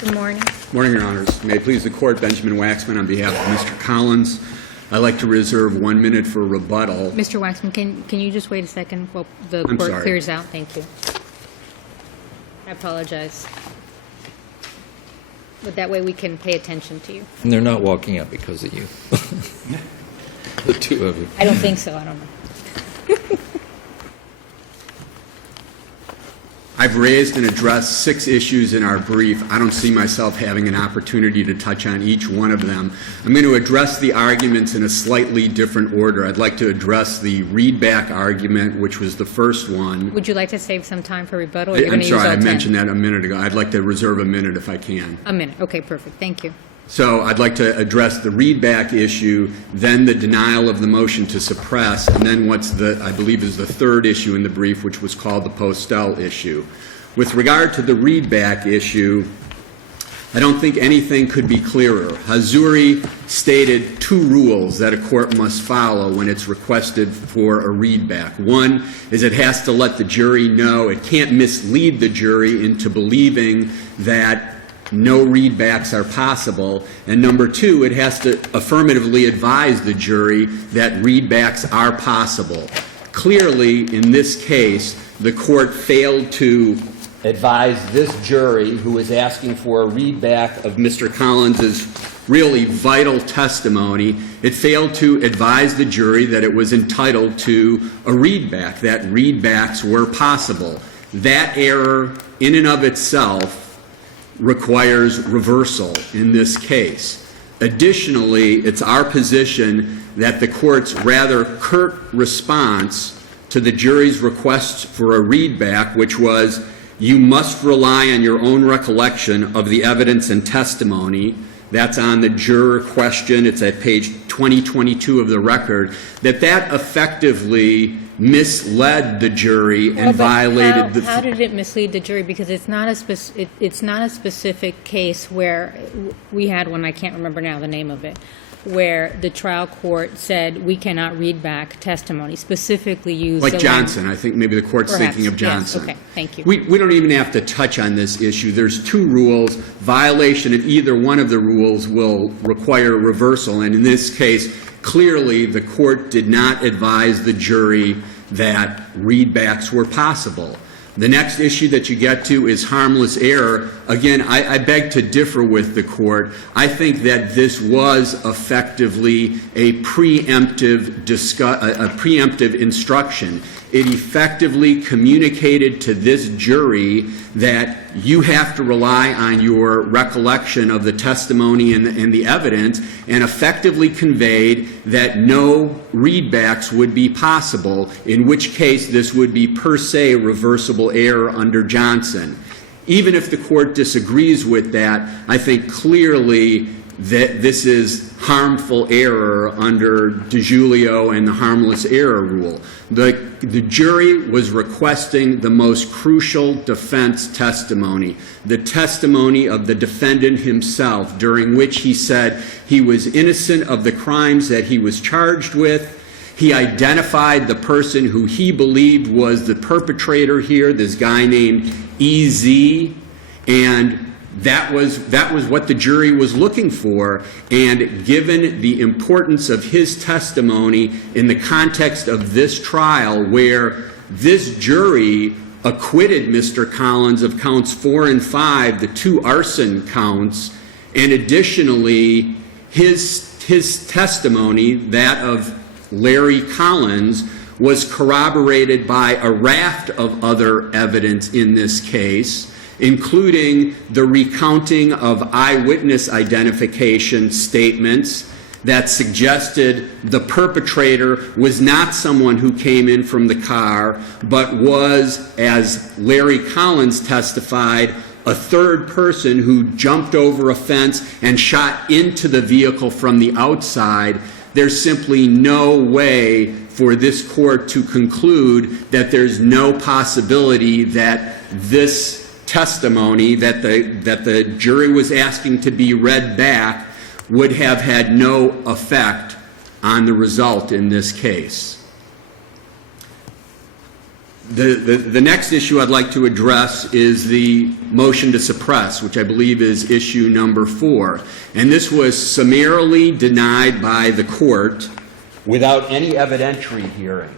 Good morning. Morning, Your Honors. May it please the Court, Benjamin Waxman on behalf of Mr. Collins. I'd like to reserve 1 minute for rebuttal. Mr. Waxman, can you just wait a second while the I'm court sorry. clears out? Thank you. I apologize. But that way we can pay attention to you. And they're not walking out because of you. The two of you. I don't think so. I don't know. I've raised and addressed 6 issues in our brief. I don't see myself having an opportunity to touch on each one of them. I'm going to address the arguments in a slightly different order. I'd like to address the readback argument, which was the first one. Would you like to save some time for rebuttal? Or you're I'm going to use sorry, all I 10? mentioned that a minute ago. I'd like to reserve a minute if I can. A minute. Okay, perfect. Thank you. So I'd like to address the readback issue, then the denial of the motion to suppress, and then what's I believe is the third issue in the brief, which was called the Postel issue. With regard to the readback issue, I don't think anything could be clearer. Hazuri stated 2 rules that a court must follow when it's requested for a readback. One is it has to let the jury know, it can't mislead the jury into believing that no readbacks are possible. And number 2, it has to affirmatively advise the jury that readbacks are possible. Clearly, in this case, the court failed to advise this jury, who is asking for a readback of Mr. Collins's really vital testimony, it failed to advise the jury that it was entitled to a readback, that readbacks were possible. That error, in and of itself, requires reversal in this case. Additionally, it's our position that the court's rather curt response to the jury's request for a readback, which was, you must rely on your own recollection of the evidence and testimony, that's on the juror question, it's at page 2022 of the record, that effectively misled the jury and violated the... How did it mislead the jury? Because it's not a specific case where we had one, I can't remember now the name of it, where the trial court said we cannot read back testimony, specifically use... Like Johnson. I think maybe the court's Perhaps, thinking of Johnson. Yes, okay, thank you. We don't even have to touch on this issue. There's 2 rules. Violation of either one of the rules will require reversal. And in this case, clearly the court did not advise the jury that readbacks were possible. The next issue that you get to is harmless error. Again, I beg to differ with the court. I think that this was effectively a preemptive instruction. It effectively communicated to this jury that you have to rely on your recollection of the testimony and the evidence, and effectively conveyed that no readbacks would be possible, in which case this would be per se reversible error under Johnson. Even if the court disagrees with that, I think clearly that this is harmful error under DiGiulio and the harmless error rule. The jury was requesting the most crucial defense testimony, the testimony of the defendant himself, during which he said he was innocent of the crimes that he was charged with. He identified the person who he believed was the perpetrator here, this guy named E.Z., and that was what the jury was looking for. And given the importance of his testimony in the context of this trial, where this jury acquitted Mr. Collins of counts 4 and 5, the 2 arson counts, and additionally his testimony, that of Larry Collins, was corroborated by a raft of other evidence in this case, including the recounting of eyewitness identification statements that suggested the perpetrator was not someone who came in from the car, but was, as Larry Collins testified, a third person who jumped over a fence and shot into the vehicle from the outside. There's simply no way for this court to conclude that there's no possibility that this testimony that the jury was asking to be read back would have had no effect on the result in this case. The next issue I'd like to address is the motion to suppress, which I believe is issue number 4. And this was summarily denied by the court without any evidentiary hearing.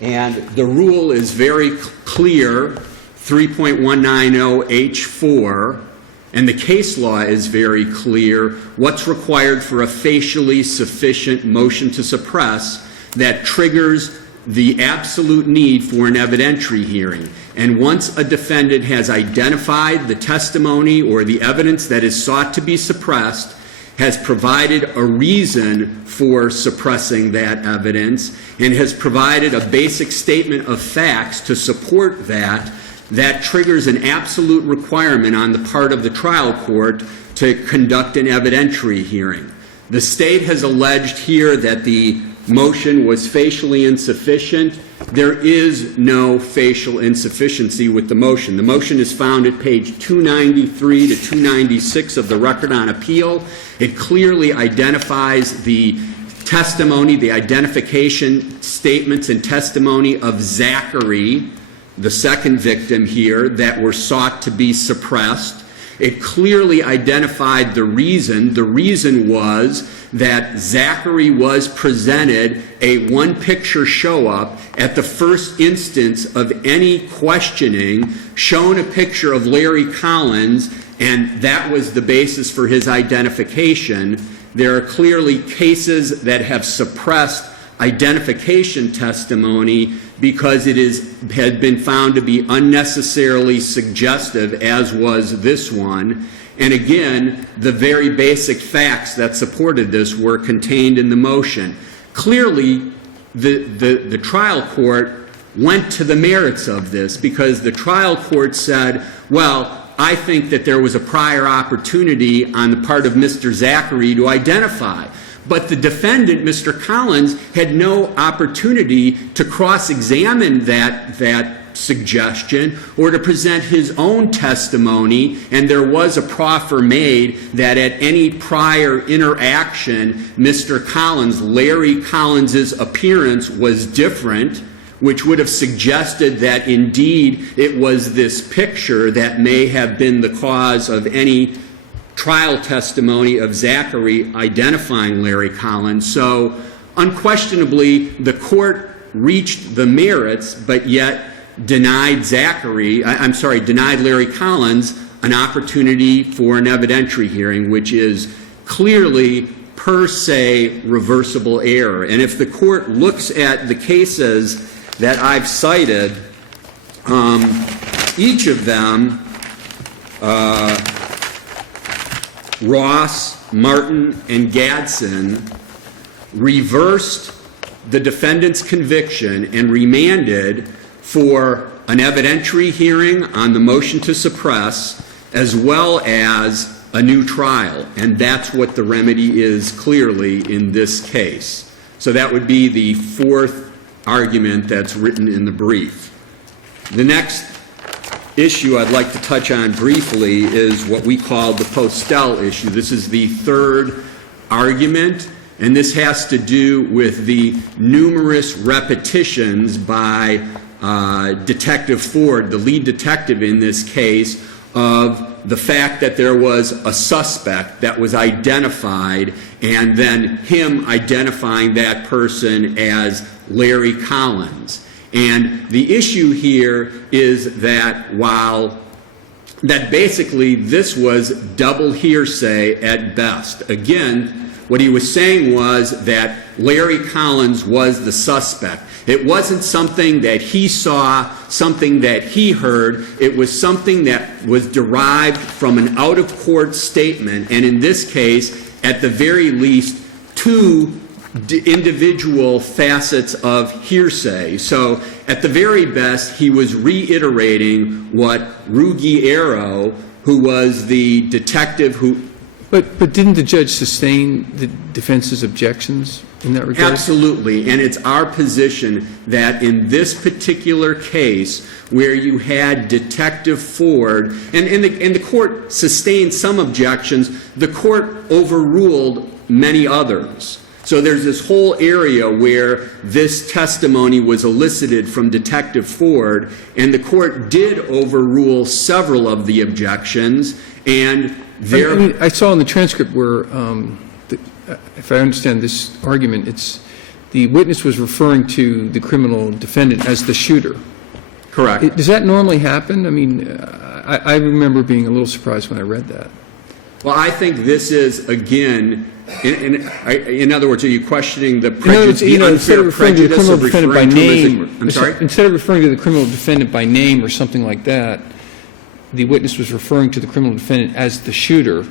And the rule is very clear, 3.190H4, and the case law is very clear what's required for a facially sufficient motion to suppress that triggers the absolute need for an evidentiary hearing. And once a defendant has identified the testimony or the evidence that is sought to be suppressed, has provided a reason for suppressing that evidence, and has provided a basic statement of facts to support that, that triggers an absolute requirement on the part of the trial court to conduct an evidentiary hearing. The state has alleged here that the motion was facially insufficient. There is no facial insufficiency with the motion. The motion is found at page 293 to 296 of the Record on Appeal. It clearly identifies the testimony, the identification statements and testimony of Zachary, the second victim here, that were sought to be suppressed. It clearly identified the reason. The reason was that Zachary was presented a one-picture show-up at the first instance of any questioning, shown a picture of Larry Collins, and that was the basis for his identification. There are clearly cases that have suppressed identification testimony because it had been found to be unnecessarily suggestive, as was this one. And again, the very basic facts that supported this were contained in the motion. Clearly, the trial court went to the merits of this, because the trial court said, well, I think that there was a prior opportunity on the part of Mr. Zachary to identify. But the defendant, Mr. Collins, had no opportunity to cross-examine that suggestion or to present his own testimony, and there was a proffer made that at any prior interaction, Mr. Collins, Larry Collins's appearance was different, which would have suggested that indeed it was this picture that may have been the cause of any trial testimony of Zachary identifying Larry Collins. So unquestionably, the court reached the merits, but yet denied Larry Collins an opportunity for an evidentiary hearing, which is clearly per se reversible error. And if the court looks at the cases that I've cited, each of them, Ross, Martin, and Gadsden, reversed the defendant's conviction and remanded for an evidentiary hearing on the motion to suppress, as well as a new trial. And that's what the remedy is clearly in this case. So that would be the fourth argument that's written in the brief. The next issue I'd like to touch on briefly is what we call the Postel issue. This is the third argument, and this has to do with the numerous repetitions by Detective Ford, the lead detective in this case, of the fact that there was a suspect that was identified, and then him identifying that person as Larry Collins. And the issue here is that that basically this was double hearsay at best. Again, what he was saying was that Larry Collins was the suspect. It wasn't something that he saw, something that he heard. It was something that was derived from an out-of-court statement, and in this case, at the very least, two individual facets of hearsay. So at the very best, he was reiterating what Ruggiero, who was the detective who... But didn't the judge sustain the defense's objections in that regard? Absolutely, and it's our position that in this particular case, where you had Detective Ford, and the court sustained some objections, the court overruled many others. So there's this whole area where this testimony was elicited from Detective Ford, and the court did overrule several of the objections, and there... I mean, I saw in the transcript where, if I understand this argument, it's the witness was referring to the criminal defendant as the shooter. Correct. Does that normally happen? I mean, I remember being a little surprised when I read that. Well, I think this is, again, in other words, are you questioning the prejudice, the unfair prejudice of referring to him as a... I'm sorry? Instead of referring to the criminal defendant by name or something like that, the witness was referring to the criminal defendant as the shooter.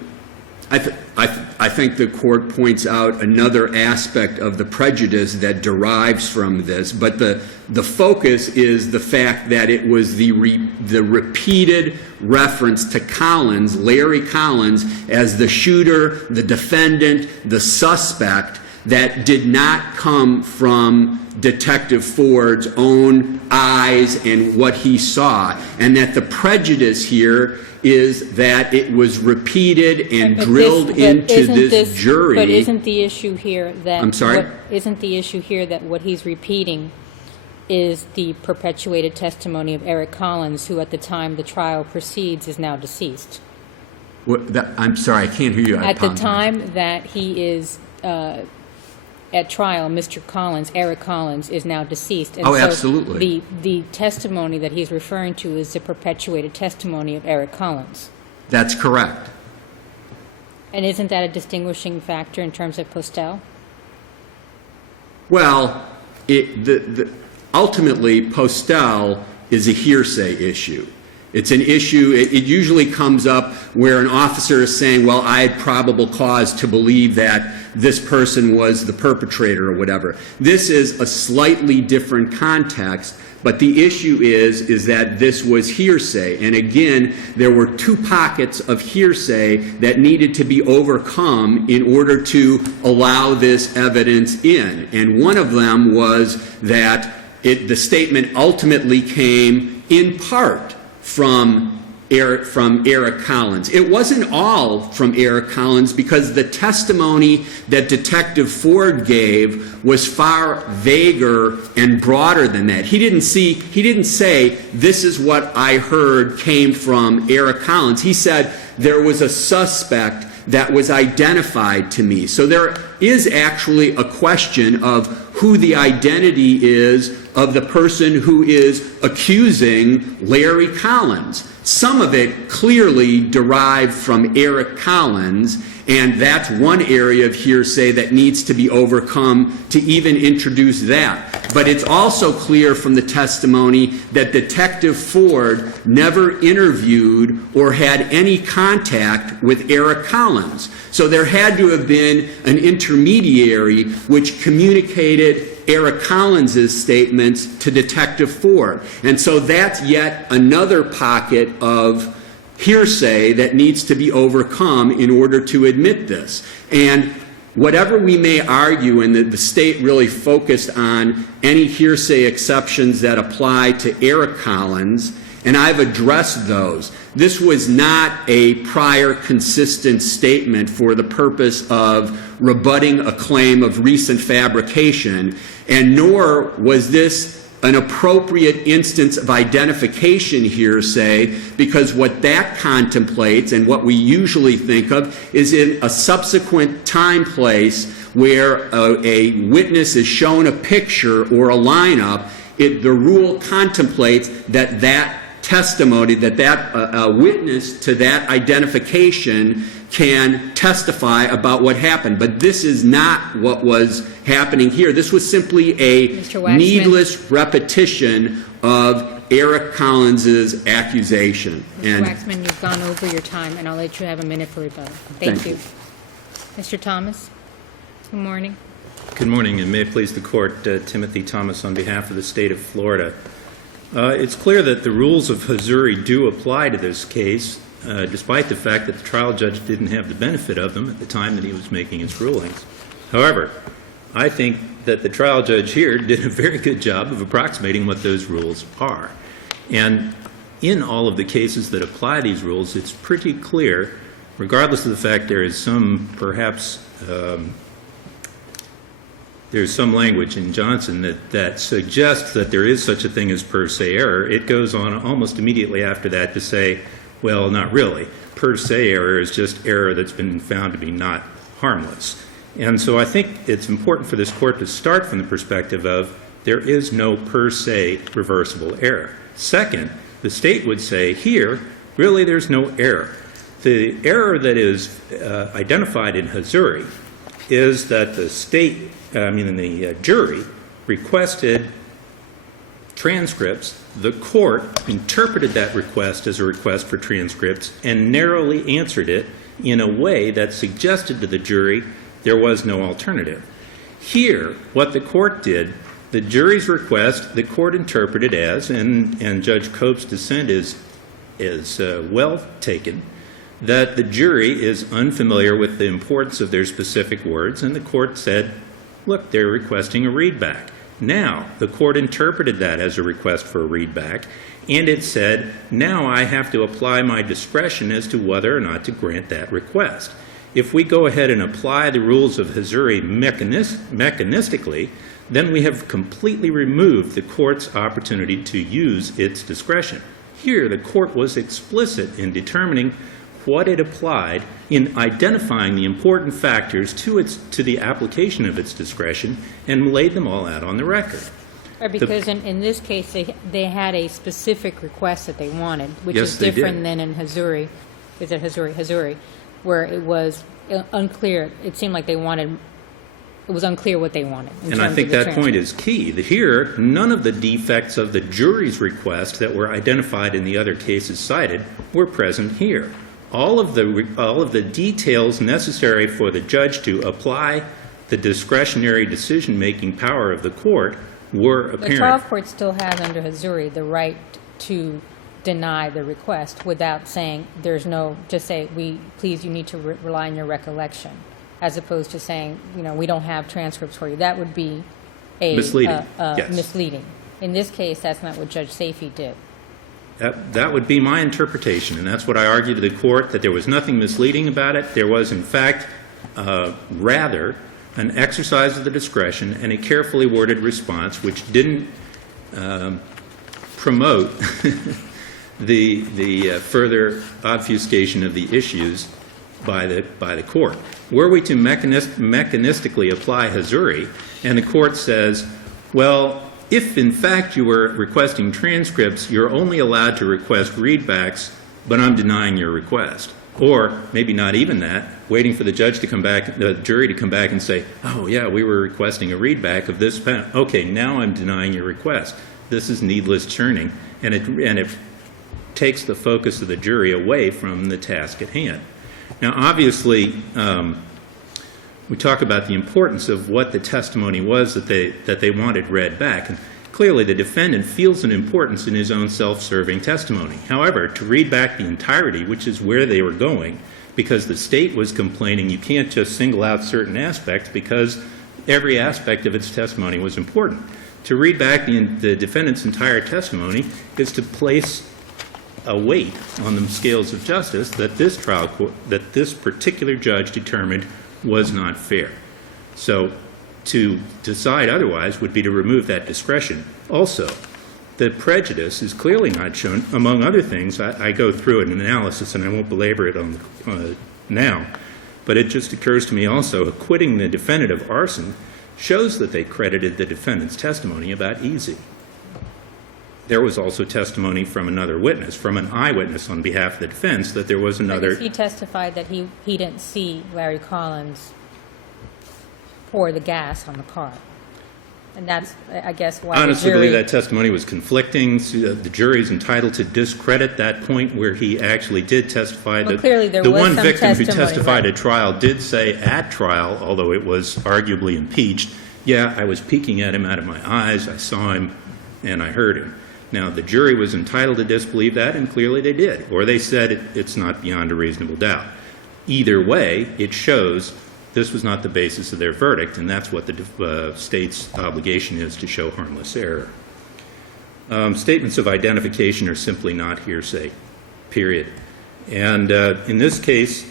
I think the court points out another aspect of the prejudice that derives from this, but the focus is the fact that it was the repeated reference to Collins, Larry Collins, as the shooter, the defendant, the suspect, that did not come from Detective Ford's own eyes and what he saw, and that the prejudice here is that it was repeated and drilled into this jury. But isn't the issue here that... I'm sorry? Isn't the issue here that what he's repeating is the perpetuated testimony of Eric Collins, who at the time the trial proceeds is now deceased? I'm sorry, I can't hear you. At the time that he is at trial, Mr. Collins, Eric Collins, is now deceased. And oh, so absolutely. The testimony that he's referring to is the perpetuated testimony of Eric Collins. That's correct. And isn't that a distinguishing factor in terms of Postel? Well, ultimately, Postel is a hearsay issue. It's an issue, it usually comes up where an officer is saying, well, I had probable cause to believe that this person was the perpetrator or whatever. This is a slightly different context, but the issue is that this was hearsay. And again, there were two pockets of hearsay that needed to be overcome in order to allow this evidence in. And one of them was that the statement ultimately came in part from Eric Collins. It wasn't all from Eric Collins, because the testimony that Detective Ford gave was far vaguer and broader than that. He didn't say, this is what I heard came from Eric Collins. He said, there was a suspect that was identified to me. So there is actually a question of who the identity is of the person who is accusing Larry Collins. Some of it clearly derived from Eric Collins, and that's one area of hearsay that needs to be overcome to even introduce that. But it's also clear from the testimony that Detective Ford never interviewed or had any contact with Eric Collins. So there had to have been an intermediary which communicated Eric Collins's statements to Detective Ford. And so that's yet another pocket of hearsay that needs to be overcome in order to admit this. And whatever we may argue, and the state really focused on any hearsay exceptions that apply to Eric Collins, and I've addressed those. This was not a prior consistent statement for the purpose of rebutting a claim of recent fabrication, and nor was this an appropriate instance of identification hearsay, because what that contemplates and what we usually think of is in a subsequent time place where a witness is shown a picture or a lineup. The rule contemplates that testimony, that witness to that identification can testify about what happened. But this is not what was happening here. This was simply a needless repetition of Eric Collins's accusation. Mr. Waxman, you've gone over your time, and I'll let you have a minute for rebuttal. Thank you. Mr. Thomas, good morning. Good morning, and may it please the Court, Timothy Thomas on behalf of the State of Florida. It's clear that the rules of Missouri do apply to this case, despite the fact that the trial judge didn't have the benefit of them at the time that he was making his rulings. However, I think that the trial judge here did a very good job of approximating what those rules are. And in all of the cases that apply these rules, it's pretty clear, regardless of the fact there is some perhaps there's some language in Johnson that suggests that there is such a thing as per se error. It goes on almost immediately after that to say, well, not really. Per se error is just error that's been found to be not harmless. And so I think it's important for this court to start from the perspective of there is no per se reversible error. Second, the state would say here, really there's no error. The error that is identified in Missouri is that the jury requested transcripts. The court interpreted that request as a request for transcripts and narrowly answered it in a way that suggested to the jury there was no alternative. Here, what the court did, the jury's request, the court interpreted as, and Judge Cope's dissent is well taken, that the jury is unfamiliar with the importance of their specific words, and the court said, look, they're requesting a readback. Now, the court interpreted that as a request for a readback, and it said, now I have to apply my discretion as to whether or not to grant that request. If we go ahead and apply the rules of Missouri mechanistically, then we have completely removed the court's opportunity to use its discretion. Here, the court was explicit in determining what it applied in identifying the important factors to the application of its discretion and laid them all out on the record. Because in this case, they had a specific request that they wanted, which Yes, is they different did. than in Missouri, where it was unclear. It seemed like it was unclear what they wanted. And I think that point is key. Here, none of the defects of the jury's request that were identified in the other cases cited were present here. All of the details necessary for the judge to apply the discretionary decision-making power of the court were apparent. The trial court still has under Missouri the right to deny the request without saying just say, please, you need to rely on your recollection, as opposed to saying, we don't have transcripts for you. That would be Misleading, yes. misleading. In this case, that's not what Judge Safey did. That would be my interpretation, and that's what I argued to the court, that there was nothing misleading about it. There was, in fact, rather an exercise of the discretion and a carefully worded response which didn't promote the further obfuscation of the issues by the court. Were we to mechanistically apply Missouri, and the court says, well, if in fact you were requesting transcripts, you're only allowed to request readbacks, but I'm denying your request. Or maybe not even that, waiting for the jury to come back and say, oh yeah, we were requesting a readback of this pen. Okay, now I'm denying your request. This is needless churning, and it takes the focus of the jury away from the task at hand. Now, obviously, we talk about the importance of what the testimony was that they wanted read back. And clearly, the defendant feels an importance in his own self-serving testimony. However, to read back the entirety, which is where they were going, because the state was complaining you can't just single out certain aspects because every aspect of its testimony was important. To read back the defendant's entire testimony is to place a weight on the scales of justice that this trial court, that this particular judge determined was not fair. So to decide otherwise would be to remove that discretion. Also, the prejudice is clearly not shown. Among other things, I go through an analysis, and I won't belabor it now, but it just occurs to me also, acquitting the defendant of arson shows that they credited the defendant's testimony about easy. There was also testimony from another witness, from an eyewitness on behalf of the defense, that there was another... He testified that he didn't see Larry Collins pour the gas on the car. And that's, I guess, why Honestly, the jury... I believe that testimony was conflicting. The jury is entitled to discredit that point where he actually did testify. Well, clearly there the was one some victim who testimony, testified right. at trial did say at trial, although it was arguably impeached, yeah, I was peeking at him out of my eyes, I saw him, and I heard him. Now, the jury was entitled to disbelieve that, and clearly they did. Or they said it's not beyond a reasonable doubt. Either way, it shows this was not the basis of their verdict, and that's what the state's obligation is, to show harmless error. Statements of identification are simply not hearsay, period. And in this case,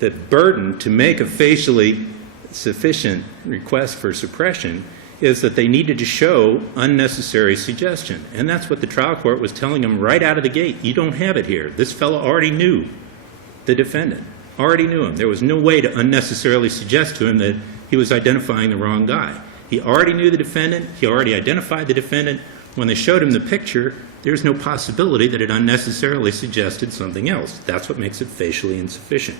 the burden to make a facially sufficient request for suppression is that they needed to show unnecessary suggestion. And that's what the trial court was telling them right out of the gate. You don't have it here. This fellow already knew the defendant, already knew him. There was no way to unnecessarily suggest to him that he was identifying the wrong guy. He already knew the defendant. He already identified the defendant. When they showed him the picture, there's no possibility that it unnecessarily suggested something else. That's what makes it facially insufficient.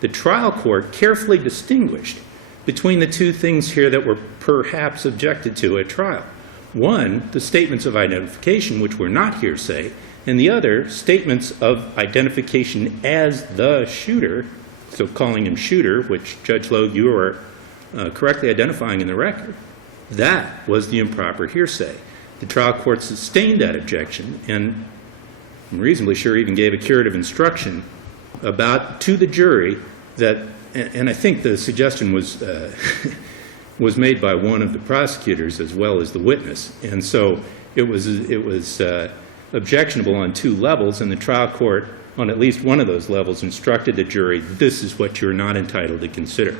The trial court carefully distinguished between the two things here that were perhaps objected to at trial. One, the statements of identification, which were not hearsay, and the other, statements of identification as the shooter, so calling him shooter, which Judge Lowe, you are correctly identifying in the record. That was the improper hearsay. The trial court sustained that objection, and I'm reasonably sure even gave a curative instruction to the jury that, and I think the suggestion was was made by one of the prosecutors as well as the witness, and so it was objectionable on two levels, and the trial court on at least one of those levels instructed the jury, this is what you're not entitled to consider.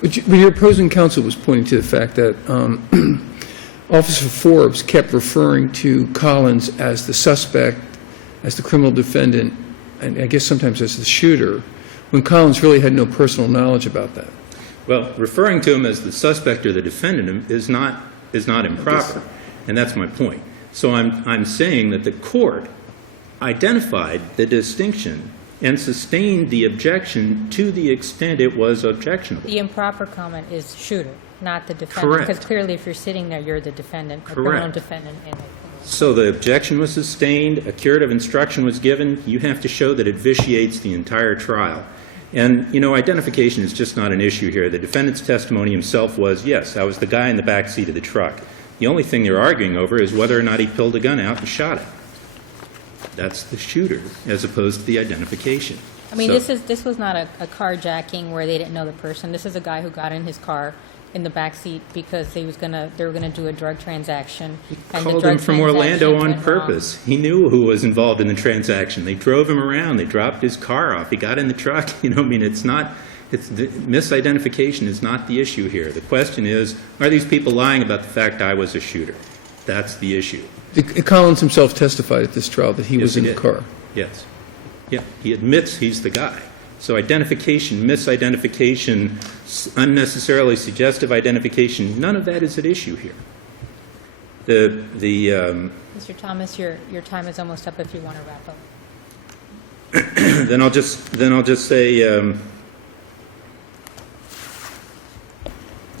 But your opposing counsel was pointing to the fact that Officer Forbes kept referring to Collins as the suspect, as the criminal defendant, and I guess sometimes as the shooter, when Collins really had no personal knowledge about that. Well, referring to him as the suspect or the defendant is not improper, and that's my point. So I'm saying that the court identified the distinction and sustained the objection to the extent it was objectionable. The improper comment is shooter, not the defendant. Correct. Because clearly if you're sitting there, you're the defendant, a Correct. criminal defendant. So the objection was sustained, a curative instruction was given. You have to show that it vitiates the entire trial. And, identification is just not an issue here. The defendant's testimony himself was, yes, I was the guy in the back seat of the truck. The only thing they're arguing over is whether or not he pulled a gun out and shot it. That's the shooter, as opposed to the identification. I mean, So- this was not a carjacking where they didn't know the person. This is a guy who got in his car in the back seat because they were gonna do a drug transaction. And the Called drug him from Orlando transaction on went wrong. purpose. He knew who was involved in the transaction. They drove him around. They dropped his car off. He got in the truck. Misidentification is not the issue here. The question is, are these people lying about the fact I was a shooter? That's the issue. Collins himself testified at this trial that he Yes, was in he the did. car. Yes. Yeah, he admits he's the guy. So identification, misidentification, unnecessarily suggestive identification, none of that is at issue here. Mr. Thomas, your time is almost up if you want to wrap up. Then I'll just say,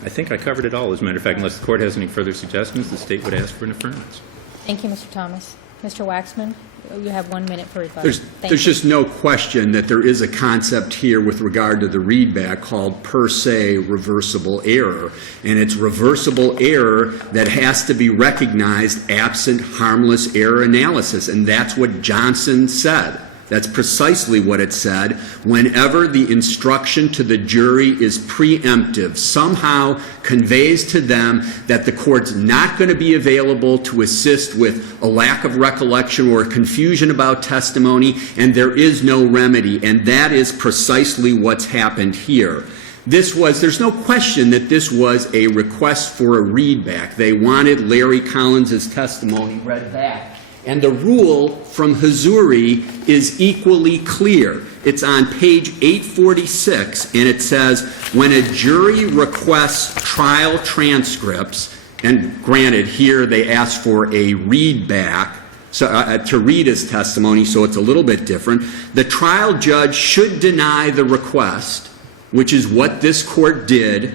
I think I covered it all, as a matter of fact. Unless the court has any further suggestions, the state would ask for an affirmance. Thank you, Mr. Thomas. Mr. Waxman, you have 1 minute for rebuttal. There's just no question that there is a concept here with regard to the readback called per se reversible error. And it's reversible error that has to be recognized absent harmless error analysis. And that's what Johnson said. That's precisely what it said. Whenever the instruction to the jury is preemptive, somehow conveys to them that the court's not going to be available to assist with a lack of recollection or confusion about testimony, and there is no remedy. And that is precisely what's happened here. There's no question that this was a request for a readback. They wanted Larry Collins' testimony read back. And the rule from Hazuri is equally clear. It's on page 846, and it says, when a jury requests trial transcripts, and granted, here they ask for a readback, to read his testimony, so it's a little bit different, the trial judge should deny the request, which is what this court did,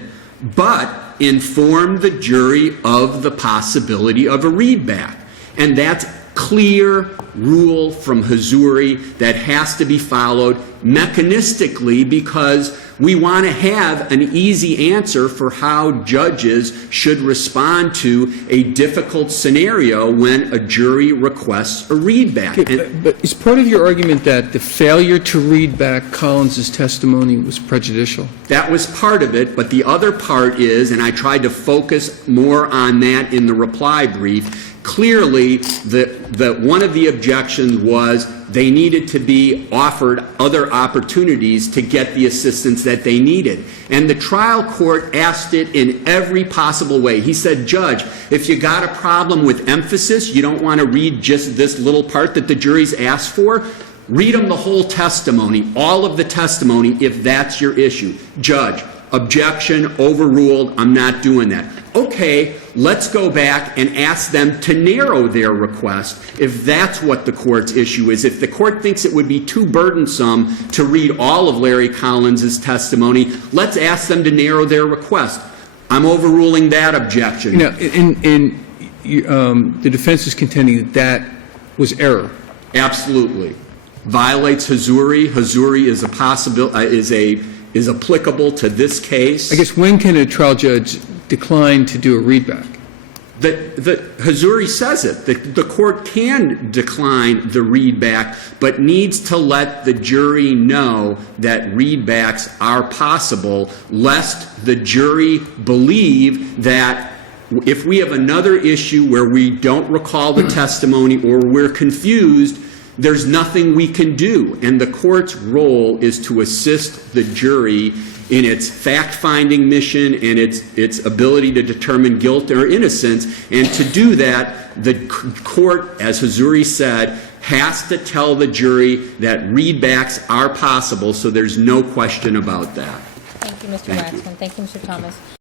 but inform the jury of the possibility of a readback. And that's clear rule from Hazuri that has to be followed mechanistically because we want to have an easy answer for how judges should respond to a difficult scenario when a jury requests a readback. But is part of your argument that the failure to read back Collins' testimony was prejudicial? That was part of it, but the other part is, and I tried to focus more on that in the reply brief, clearly, one of the objections was they needed to be offered other opportunities to get the assistance that they needed. And the trial court asked it in every possible way. He said, Judge, if you got a problem with emphasis, you don't want to read just this little part that the jury's asked for, read them the whole testimony, all of the testimony, if that's your issue. Judge, objection, overruled, I'm not doing that. Okay, let's go back and ask them to narrow their request if that's what the court's issue is. If the court thinks it would be too burdensome to read all of Larry Collins' testimony, let's ask them to narrow their request. I'm overruling that objection. Now, the defense is contending that was error. Absolutely. Violates Hazuri. Hazuri is a is applicable to this case. I guess when can a trial judge decline to do a readback? Hazuri says it. The court can decline the readback, but needs to let the jury know that readbacks are possible, lest the jury believe that if we have another issue where we don't recall the testimony or we're confused, there's nothing we can do. And the court's role is to assist the jury in its fact-finding mission and its ability to determine guilt or innocence. And to do that, the court, as Hazuri said, has to tell the jury that readbacks are possible, so there's no question about that. Thank you, Mr. Waxman. Thank you, Mr. Thomas.